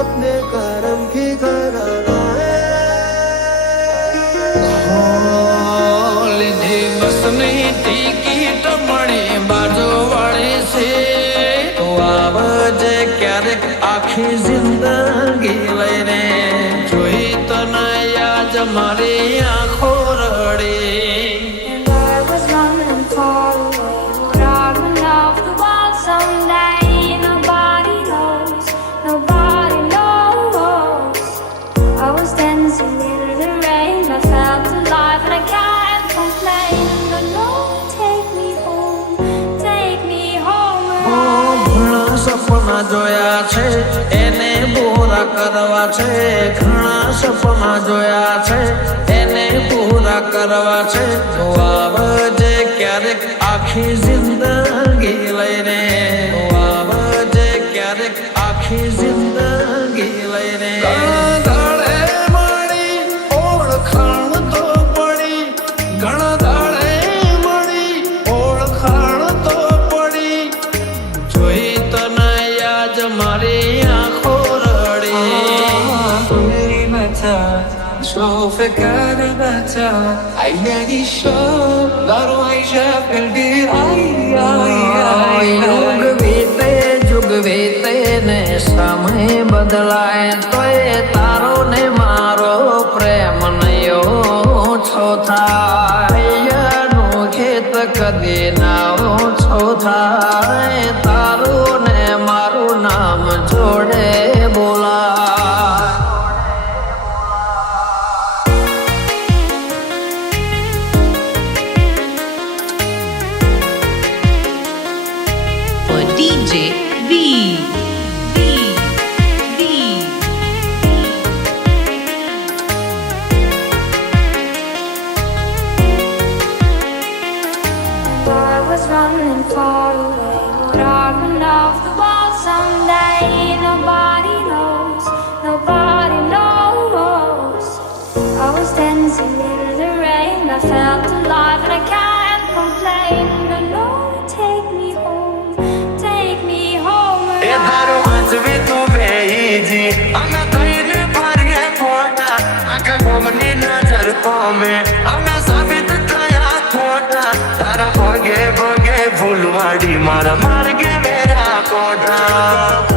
अपने करम की घर लाए લીધી બસની ટિકિટ મળી બાજુવાળી છે તો આવજે ક્યારેક આખી જિંદગી લઈને જોઈ તને યાદ મારી આંખો રડી And I was running far away. Would I run off the wall someday? Nobody knows, nobody knows. I was dancing in the rain. I felt alive and I can't complain. No, no, take me home, take me home. ઘણા સપના જોયા છે એને પૂરા કરવા છે ઘણા સપના જોયા છે એને પૂરા કરવા છે તો આવજે ક્યારેક આખી જિંદગી લઈને તો આવજે ક્યારેક આખી જિંદગી લઈને ઘણા દાડે મળી ઓળખાણ તો પડી ઘણા દાડે મળી ઓળખાણ તો પડી જોઈ તને યાદ મારી આંખો રડી Pulli mata, شوفك أنا متى عيني الشوق ضروا عيشة قلبي યુગ વીતે ને સમય બદલાય તોય તારો ને મારો પ્રેમ નયો છો થાય નું ખેત કદી ના ઓછો થાય તારું ને મારું નામ જોડે બોલાય for DJ V. And I was running far away. Would I run off the wall someday? Nobody knows, nobody knows. I was dancing in the rain. I felt alive and I can't complain. No, no, take me home, take me home. એ તારો વાંચવી તું બેજી અમે કઈને ફરીએ ખોટા આખા ગોમની નજર પામે અમે સાબિત થયા ખોટા તારા ભોગે ભોગે ફૂલવાડી મારા માર્ગે મેરા કોટા